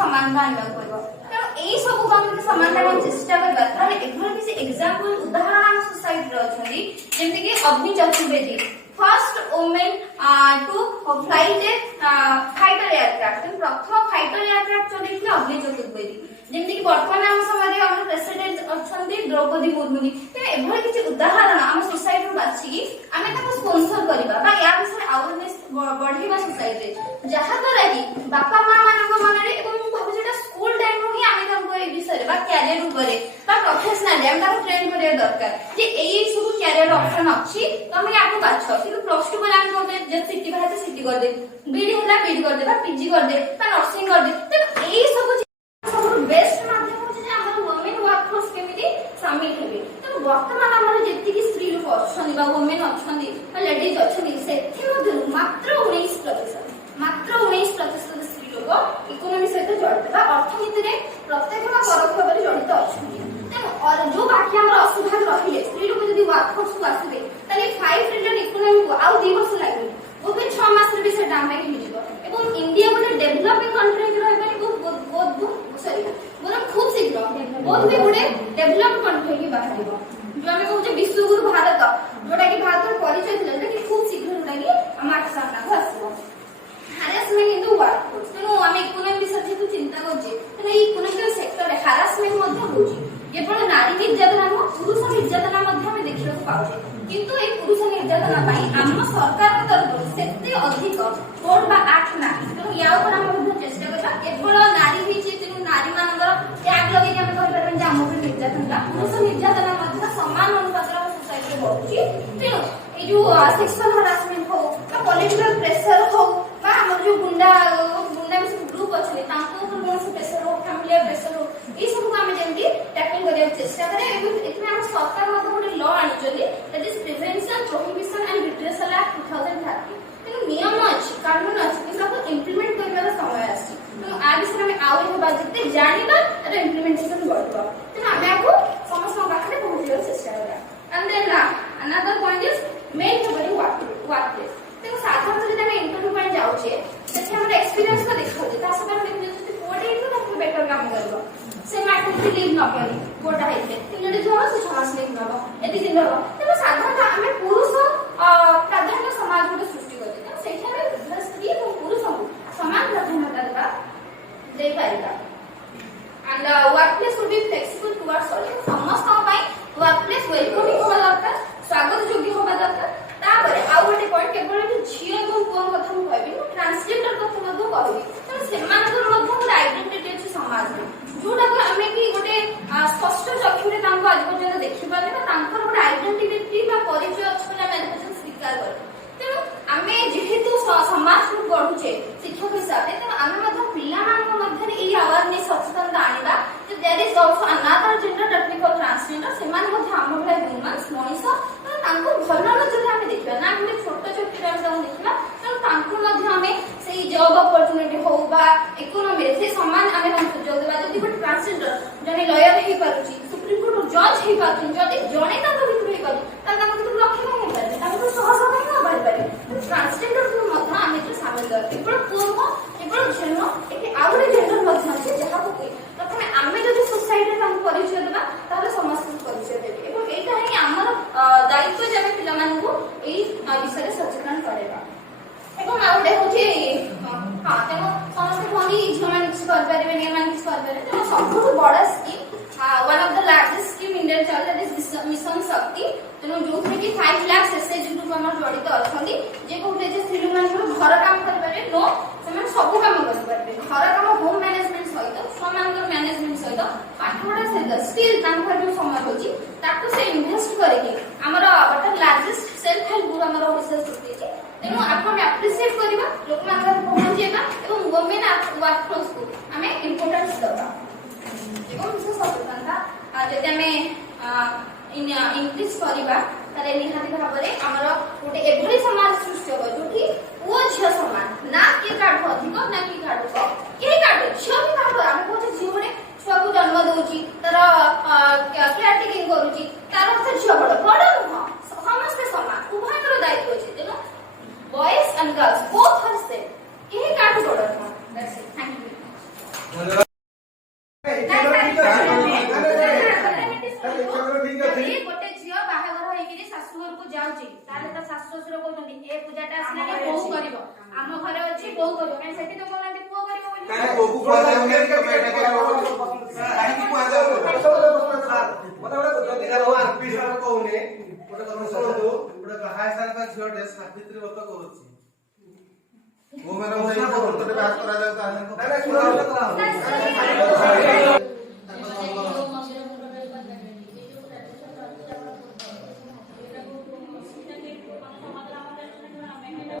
समानता आनवा पड़ो तेणु एई सब को हम समानता को चेष्टा करबा ताले एभर किसी एग्जांपल उदाहरण हम सोसाइटी रो छथि जेमति कि Agni Chaturvedi first women to flight a fighter aircraft प्रथम फाइटर एयरक्राफ्ट चलेथि अग्नि चतुर्वेदी जेमति कि वर्तमान हम समय हम प्रेसिडेंट अछंती द्रौपदी मुर्मू ते एभर किसी उदाहरण हम सोसाइटी बाछि कि आमे ताको स्पोंसर करबा बा या विषय अवेयरनेस बढ़ेबा सोसाइटी जहा द्वारा कि बापा मां मानक मनरे एवं भाबु जेटा स्कूल टाइम रो ही आमे ताको ए विषय बा कैरियर ऊपर बा प्रोफेशनल हम ताको ट्रेन करिया दरकार जे एई सब कैरियर ऑप्शन अछि तमे याको बाछो कि प्लस 2 पर आमे कोते जे सिटी बाहे सिटी कर दे बीडी होला बीडी कर दे बा पीजी कर दे बा नर्सिंग कर दे त एई सब बेस्ट माध्यम होचे जे हमर वुमेन वर्कफोर्स केमिति शामिल हेबे तो वर्तमान हमर जेति कि स्त्री लोक अछनी बा वुमेन अछनी बा लेडीज अछनी सेथि मध्ये मात्र 19% स्त्री लोक इकोनॉमी सहित जड़ित बा अर्थनीति रे प्रत्यक्ष बा परोक्ष भाबे जड़ित अछनी तेनु और जो बाकी हमर असुभाग रहिले स्त्री लोक जदि वर्कफोर्स को आसीबे तले 5 ट्रिलियन इकोनॉमी को आउ 2 वर्ष लागबे ओबे 6 मास रे भी से दाम में मिलिबो एवं इंडिया गोटे डेवलपिंग कंट्री रे रहबे खूब शीघ्र बहुत भी गुड़े डेवलप कंट्री की बाहर जो आम कहे विश्वगुरु भारत जोटा कि भारत परिचय थे कि खूब शीघ्र जोटा कि आम सामना को आसो हारासमेंट इन द वर्कफोर्स तेणु आम इकोनॉमी विषय जेहेतु चिंता करें इकोनॉमिक सेक्टर हारासमेंट केवल नारी निर्यातना नुह पुरुष निर्यातना देखा पाचे किंतु ए पुरुष निर्यातना आम सरकार तरफ से अधिक कोड बा एक्ट ना तेणु या चेष्टा करबा केवल नारी ही नारी मानकर टैग लगे हम कहि परबे जे हम निर्यातना पुरुष निर्यातना समान अनुपात सोसाइटी बढ़ुची तेणु ए जो सेक्सुअल हरासमेंट हो बा पॉलिटिकल प्रेशर हो बा हमर जो गुंडा ग्रुप अछि तांको ऊपर कोन प्रेशर हो फैमिली प्रेशर हो ई सब को हम जेंति टैकल करिया चेष्टा करे एवं एथमे हम सरकार मध्ये गोटे लॉ आनि जली that is prevention prohibition and redressal act 2013 तेणु नियम अछि कानून अछि कि सब इंप्लीमेंट करबार समय आछि तेणु आ विषय में आउ एक बार जते जानिबा एटा इंप्लीमेंटेशन करबा तेणु आमे आको समस्त पाखरे पहुंचेबार चेष्टा करा and then another point is men for workplace तेणु साधारणतः जदि आमे इंटरव्यू पर जाउछे सेठी हमर एक्सपीरियंस को देखाउछे ता सब हम जति कोडे इतो ताको बेटर काम करबा से मैटरनिटी लीव न करी कोटा हेते तिनडे जो से समाज लीव नबा एति दिन नबा तेणु साधारणतः आमे पुरुष प्राधान्य समाज को सृष्टि करते तेणु सेठी आमे स्त्री और पुरुष समान प्राधान्यता देबा दे पारिबा and workplace should be flexible towards all समस्त पाई वर्कप्लेस वेलकमिंग होबा दरकार स्वागत योग्य होबा दरकार तापरे आ गोटे पॉइंट केवल झियो एवं पुओ कथा मु कहबी ट्रांसजेंडर कथा मध्ये कहबी तेणु सेमानकर मध्ये गोटे आइडेंटिटी अछि समाज में जोटा को हमें कि गोटे स्पष्ट चक्षुरे तांको आज पर्यंत देखि पारे बा तांकर गोटे आइडेंटिटी बा परिचय अछि बोला मैनिफेस्टेशन स्वीकार करे तेणु आमे जेहेतु समाज को पढुचे शिक्षक हिसाब से तेणु आमे मध्ये पिला मानक मध्ये ए अवेयरनेस सचेतनता आनिबा जे there is also another gender that we call transgender सेमान मध्ये आम भले ह्यूमन्स मनीष तांको भलो नजर आमे देखिबा ना हम छोट छोट पिला हम देखिबा तेणु तांको मध्ये आमे सेही जॉब अपॉर्चुनिटी हो बा इकोनॉमी रे से समान आमे हम सुजोग देबा जदि गोटे ट्रांसजेंडर जने लॉयर हे पारुची सुप्रीम कोर्ट जज हे पारुची जदि जने तांको भितर हे पारुची ता तांको भितर लक्ष्य हे पारुची तांको सहज न पारि पारे ट्रांसजेंडर को मध्ये आमे तो शामिल कर केवल पुओ केवल झेनो एके आउरे जेंडर मध्ये अछि जहा को प्रथमे आमे जदि सोसाइटी तांको परिचय देबा ताले समस्त परिचय देबे एवं एटा ही हमर दायित्व जे आमे पिला मानन को एई विषय सचेतन करेबा एवं आउटे होचे हां तेनो समस्त कोनी झमान किछ कर पारे ने मान किछ कर पारे तेनो सबठु बडा scheme one of the largest scheme India चल दैट इज मिशन शक्ति तेनो जो कि 5 लाख एसएच ग्रुप हमर जड़ित अछंदी जे कोठे जे स्त्री मान घर काम कर पारे नो समान सब काम कर पारे घर काम होम मैनेजमेंट सहित समानकर मैनेजमेंट सहित पाठपढ़ा सहित स्टिल तांकर जो समय होची ताकू से इन्वेस्ट करके हमर but largest self help group हमर ओडिसा सृष्टि छी तेनु आपण एप्रिशिएट करबा लोक मानकर पहुंचेबा एवं वुमेन वर्कफोर्स को हमें इंपोर्टेंस देबा एवं विशेष सचेतनता जदि हमें इंक्रीज करबा ताले निहाती भाबरे हमर गोटे एभली समाज सृष्टि हो जोठी ओ झियो समान ना के काढ अधिक ना के काढ कम के काढ झियो भी काढ हम कोचे झियो बडे छुआ को जन्म दोची तार केयर टेकिंग करूची तार अर्थ झियो बड बड नुह समस्त समान उभयकर दायित्व अछि तेनो boys and girls both are same के काढ बड नुह दैट्स इट थैंक यू ପୁଅକୁ କୁହାଯାଉନି ତମେ ଏଟା କରିବ କାହିଁକି କୁହାଯାଉ ମତେ ଗୋଟେ ଯଦି ଆରପି ସାର୍ କହୁନି ଗୋଟେ କଥା ଶୁଣନ୍ତୁ ଗୋଟେ ବାହା ସାରା ଝିଅଟେ ସାବିତ୍ରୀ ବ୍ରତ କରୁଛି